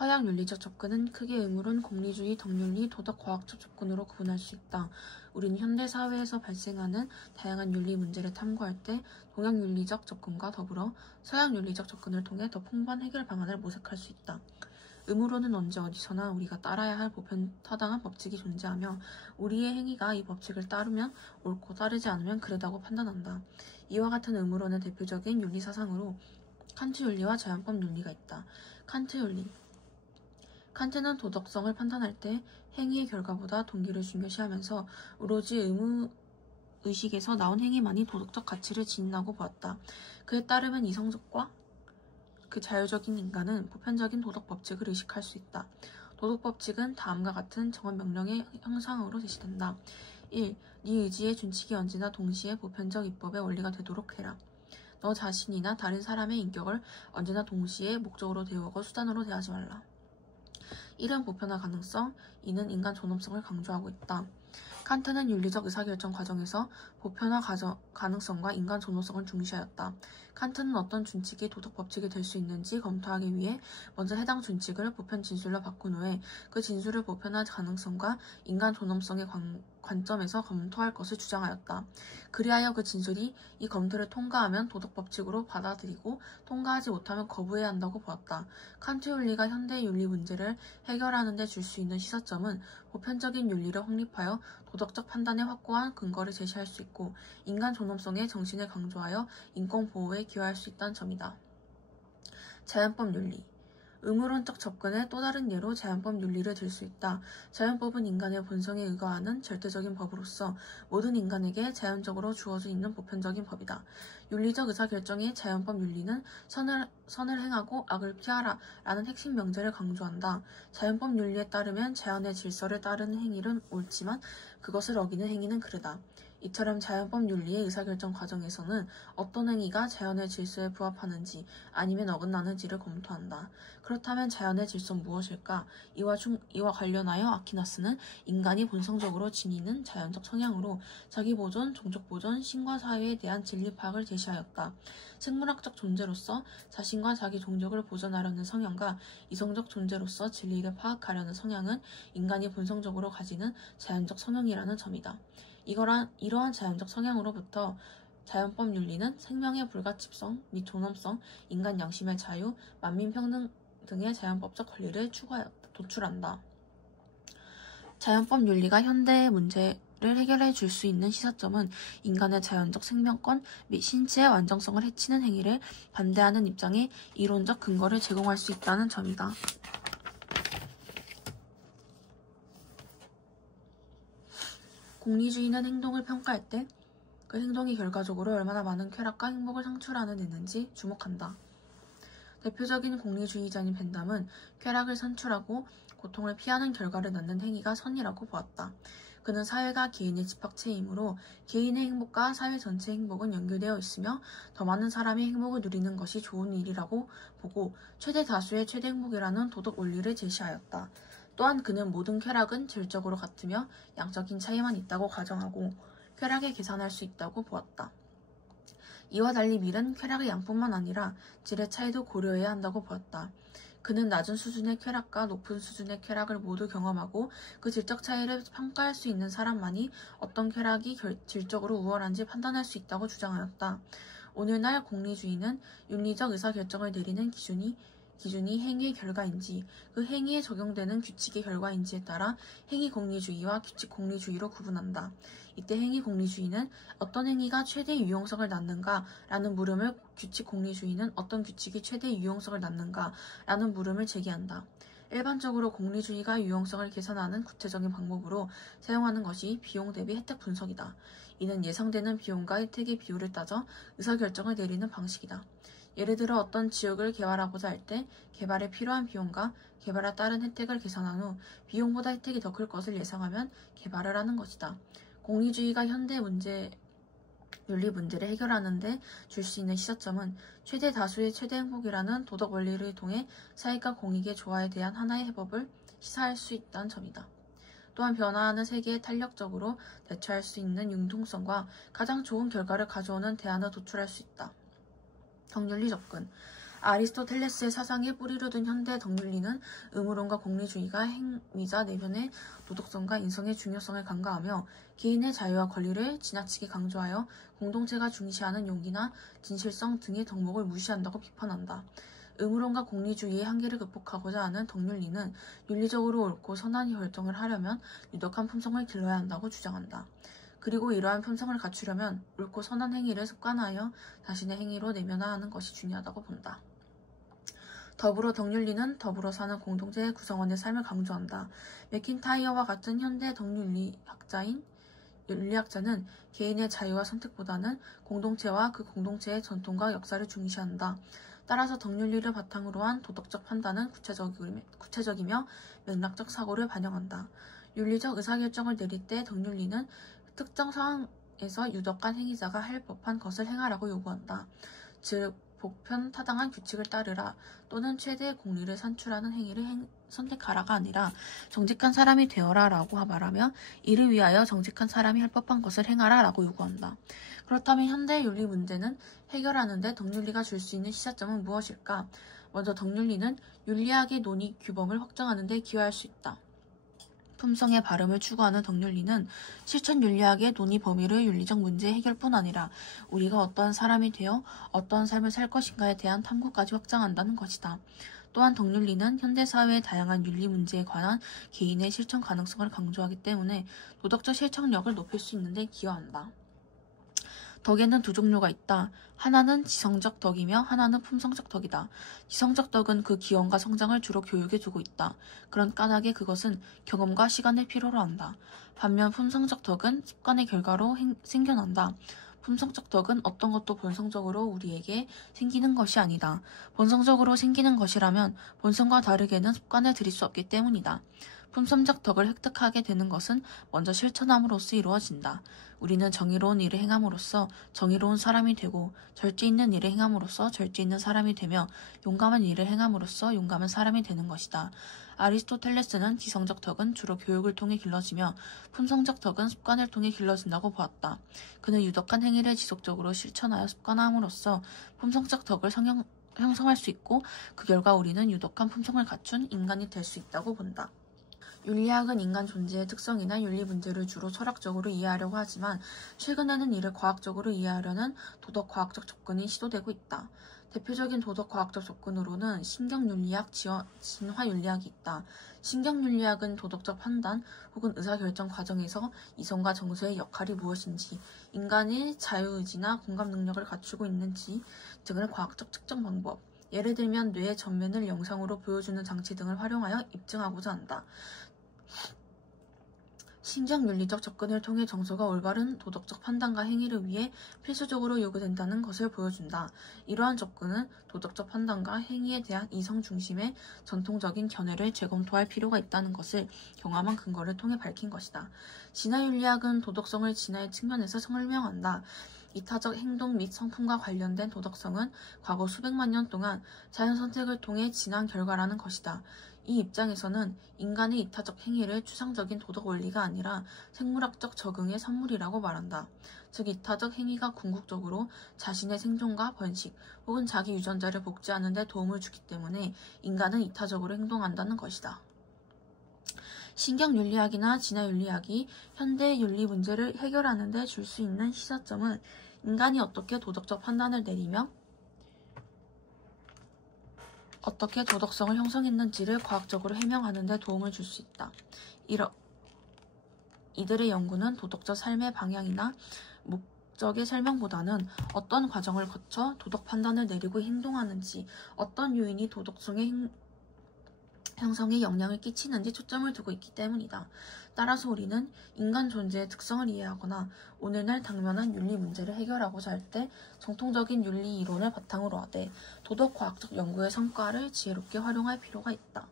서양 윤리적 접근은 크게 의무론, 공리주의, 덕윤리, 도덕과학적 접근으로 구분할 수 있다. 우리는 현대 사회에서 발생하는 다양한 윤리 문제를 탐구할 때 동양 윤리적 접근과 더불어 서양 윤리적 접근을 통해 더 풍부한 해결 방안을 모색할 수 있다. 의무론은 언제 어디서나 우리가 따라야 할 보편 타당한 법칙이 존재하며 우리의 행위가 이 법칙을 따르면 옳고 따르지 않으면 그르다고 판단한다. 이와 같은 의무론의 대표적인 윤리 사상으로 칸트 윤리와 자연법 윤리가 있다. 칸트 윤리. 칸트는 도덕성을 판단할 때 행위의 결과보다 동기를 중요시하면서 오로지 의무의식에서 나온 행위만이 도덕적 가치를 지닌다고 보았다. 그에 따르면 이성적과 그 자율적인 인간은 보편적인 도덕 법칙을 의식할 수 있다. 도덕 법칙은 다음과 같은 정한 명령의 형상으로 제시된다. 1. 네 의지의 준칙이 언제나 동시에 보편적 입법의 원리가 되도록 해라. 너 자신이나 다른 사람의 인격을 언제나 동시에 목적으로 대우하고 수단으로 대하지 말라. 1은 보편화 가능성, 2는 인간 존엄성을 강조하고 있다. 칸트는 윤리적 의사결정 과정에서 보편화 가능성과 인간 존엄성을 중시하였다. 칸트는 어떤 준칙이 도덕 법칙이 될 수 있는지 검토하기 위해 먼저 해당 준칙을 보편 진술로 바꾼 후에 그 진술을 보편화 가능성과 인간 존엄성의 관점에서 검토할 것을 주장하였다. 그리하여 그 진술이 이 검토를 통과하면 도덕 법칙으로 받아들이고 통과하지 못하면 거부해야 한다고 보았다. 칸트 윤리가 현대 윤리 문제를 해결하는 데 줄 수 있는 시사점은 보편적인 윤리를 확립하여 도덕적 판단에 확고한 근거를 제시할 수 있고 인간 존엄성의 정신을 강조하여 인권 보호에 기여할 수 있다는 점이다. 자연법 윤리. 의무론적 접근의 또 다른 예로 자연법 윤리를 들 수 있다. 자연법은 인간의 본성에 의거하는 절대적인 법으로서 모든 인간에게 자연적으로 주어져 있는 보편적인 법이다. 윤리적 의사결정의 자연법 윤리는 선을 행하고 악을 피하라 라는 핵심 명제를 강조한다. 자연법 윤리에 따르면 자연의 질서를 따르는 행위는 옳지만 그것을 어기는 행위는 그르다. 이처럼 자연법 윤리의 의사결정 과정에서는 어떤 행위가 자연의 질서에 부합하는지 아니면 어긋나는지를 검토한다. 그렇다면 자연의 질서는 무엇일까? 이와 관련하여 아퀴나스는 인간이 본성적으로 지니는 자연적 성향으로 자기보존, 종족보존, 신과 사회에 대한 진리 파악을 제시하였다. 생물학적 존재로서 자신과 자기 종족을 보존하려는 성향과 이성적 존재로서 진리를 파악하려는 성향은 인간이 본성적으로 가지는 자연적 성향이라는 점이다. 이러한 자연적 성향으로부터 자연법 윤리는 생명의 불가침성 및 존엄성, 인간 양심의 자유, 만민 평등 등의 자연법적 권리를 도출한다. 자연법 윤리가 현대의 문제를 해결해 줄 수 있는 시사점은 인간의 자연적 생명권 및 신체의 완전성을 해치는 행위를 반대하는 입장에 이론적 근거를 제공할 수 있다는 점이다. 공리주의는 행동을 평가할 때 그 행동이 결과적으로 얼마나 많은 쾌락과 행복을 창출하는 데는지 주목한다. 대표적인 공리주의자인 벤담은 쾌락을 선출하고 고통을 피하는 결과를 낳는 행위가 선이라고 보았다. 그는 사회가 개인의 집합체이므로 개인의 행복과 사회 전체의 행복은 연결되어 있으며 더 많은 사람이 행복을 누리는 것이 좋은 일이라고 보고 최대 다수의 최대 행복이라는 도덕 원리를 제시하였다. 또한 그는 모든 쾌락은 질적으로 같으며 양적인 차이만 있다고 가정하고 쾌락에 계산할 수 있다고 보았다. 이와 달리 밀은 쾌락의 양뿐만 아니라 질의 차이도 고려해야 한다고 보았다. 그는 낮은 수준의 쾌락과 높은 수준의 쾌락을 모두 경험하고 그 질적 차이를 평가할 수 있는 사람만이 어떤 쾌락이 질적으로 우월한지 판단할 수 있다고 주장하였다. 오늘날 공리주의는 윤리적 의사결정을 내리는 기준이 행위의 결과인지 그 행위에 적용되는 규칙의 결과인지에 따라 행위 공리주의와 규칙 공리주의로 구분한다. 이때 행위 공리주의는 어떤 행위가 최대 유용성을 낳는가 라는 물음을, 규칙 공리주의는 어떤 규칙이 최대 유용성을 낳는가 라는 물음을 제기한다. 일반적으로 공리주의가 유용성을 계산하는 구체적인 방법으로 사용하는 것이 비용 대비 혜택 분석이다. 이는 예상되는 비용과 혜택의 비율을 따져 의사결정을 내리는 방식이다. 예를 들어 어떤 지역을 개발하고자 할 때 개발에 필요한 비용과 개발에 따른 혜택을 계산한 후 비용보다 혜택이 더 클 것을 예상하면 개발을 하는 것이다. 공리주의가 현대 윤리 문제를 해결하는 데 줄 수 있는 시사점은 최대 다수의 최대 행복이라는 도덕 원리를 통해 사익과 공익의 조화에 대한 하나의 해법을 시사할 수 있다는 점이다. 또한 변화하는 세계에 탄력적으로 대처할 수 있는 융통성과 가장 좋은 결과를 가져오는 대안을 도출할 수 있다. 덕윤리 접근. 아리스토텔레스의 사상에 뿌리를 둔 현대 덕윤리는 의무론과 공리주의가 행위자 내면의 도덕성과 인성의 중요성을 간과하며 개인의 자유와 권리를 지나치게 강조하여 공동체가 중시하는 용기나 진실성 등의 덕목을 무시한다고 비판한다. 의무론과 공리주의의 한계를 극복하고자 하는 덕윤리는 윤리적으로 옳고 선한 결정을 하려면 유덕한 품성을 길러야 한다고 주장한다. 그리고 이러한 품성을 갖추려면 옳고 선한 행위를 습관하여 자신의 행위로 내면화하는 것이 중요하다고 본다. 더불어 덕윤리는 더불어 사는 공동체의 구성원의 삶을 강조한다. 맥킨타이어와 같은 현대 윤리학자는 개인의 자유와 선택보다는 공동체와 그 공동체의 전통과 역사를 중시한다. 따라서 덕윤리를 바탕으로 한 도덕적 판단은 구체적이며 맥락적 사고를 반영한다. 윤리적 의사결정을 내릴 때 덕윤리는 특정 상황에서 유덕한 행위자가 할 법한 것을 행하라고 요구한다. 즉 보편 타당한 규칙을 따르라 또는 최대의 공리를 산출하는 행위를 선택하라가 아니라 정직한 사람이 되어라 라고 말하며 이를 위하여 정직한 사람이 할 법한 것을 행하라 라고 요구한다. 그렇다면 현대의 윤리 문제는 해결하는데 덕윤리가 줄 수 있는 시사점은 무엇일까? 먼저 덕윤리는 윤리학의 논의 규범을 확정하는 데 기여할 수 있다. 품성의 발음을 추구하는 덕윤리는 실천 윤리학의 논의 범위를 윤리적 문제 해결뿐 아니라 우리가 어떠한 사람이 되어 어떠한 삶을 살 것인가에 대한 탐구까지 확장한다는 것이다. 또한 덕윤리는 현대사회의 다양한 윤리 문제에 관한 개인의 실천 가능성을 강조하기 때문에 도덕적 실천력을 높일 수 있는 데 기여한다. 덕에는 두 종류가 있다. 하나는 지성적 덕이며 하나는 품성적 덕이다. 지성적 덕은 그 기원과 성장을 주로 교육에 두고 있다. 그런 까닭에 그것은 경험과 시간을 필요로 한다. 반면 품성적 덕은 습관의 결과로 생겨난다. 품성적 덕은 어떤 것도 본성적으로 우리에게 생기는 것이 아니다. 본성적으로 생기는 것이라면 본성과 다르게는 습관을 들일 수 없기 때문이다. 품성적 덕을 획득하게 되는 것은 먼저 실천함으로써 이루어진다. 우리는 정의로운 일을 행함으로써 정의로운 사람이 되고 절제 있는 일을 행함으로써 절제 있는 사람이 되며 용감한 일을 행함으로써 용감한 사람이 되는 것이다. 아리스토텔레스는 지성적 덕은 주로 교육을 통해 길러지며 품성적 덕은 습관을 통해 길러진다고 보았다. 그는 유덕한 행위를 지속적으로 실천하여 습관함으로써 품성적 덕을 형성할 수 있고 그 결과 우리는 유덕한 품성을 갖춘 인간이 될 수 있다고 본다. 윤리학은 인간 존재의 특성이나 윤리 문제를 주로 철학적으로 이해하려고 하지만 최근에는 이를 과학적으로 이해하려는 도덕과학적 접근이 시도되고 있다. 대표적인 도덕과학적 접근으로는 신경윤리학, 진화윤리학이 있다. 신경윤리학은 도덕적 판단 혹은 의사결정 과정에서 이성과 정서의 역할이 무엇인지, 인간이 자유의지나 공감 능력을 갖추고 있는지 등을 과학적 측정 방법, 예를 들면 뇌의 전면을 영상으로 보여주는 장치 등을 활용하여 입증하고자 한다. 신경윤리적 접근을 통해 정서가 올바른 도덕적 판단과 행위를 위해 필수적으로 요구된다는 것을 보여준다. 이러한 접근은 도덕적 판단과 행위에 대한 이성 중심의 전통적인 견해를 재검토할 필요가 있다는 것을 경험한 근거를 통해 밝힌 것이다. 진화윤리학은 도덕성을 진화의 측면에서 설명한다. 이타적 행동 및 성품과 관련된 도덕성은 과거 수백만 년 동안 자연 선택을 통해 진화한 결과라는 것이다. 이 입장에서는 인간의 이타적 행위를 추상적인 도덕 원리가 아니라 생물학적 적응의 산물이라고 말한다. 즉 이타적 행위가 궁극적으로 자신의 생존과 번식 혹은 자기 유전자를 복제하는 데 도움을 주기 때문에 인간은 이타적으로 행동한다는 것이다. 신경윤리학이나 진화윤리학이 현대의 윤리 문제를 해결하는 데 줄 수 있는 시사점은 인간이 어떻게 도덕적 판단을 내리며 어떻게 도덕성을 형성했는지를 과학적으로 해명하는 데 도움을 줄 수 있다. 이들의 연구는 도덕적 삶의 방향이나 목적의 설명보다는 어떤 과정을 거쳐 도덕 판단을 내리고 행동하는지, 어떤 요인이 도덕성의 형성에 영향을 끼치는지 초점을 두고 있기 때문이다. 따라서 우리는 인간 존재의 특성을 이해하거나 오늘날 당면한 윤리 문제를 해결하고자 할 때 정통적인 윤리 이론을 바탕으로 하되 도덕과학적 연구의 성과를 지혜롭게 활용할 필요가 있다.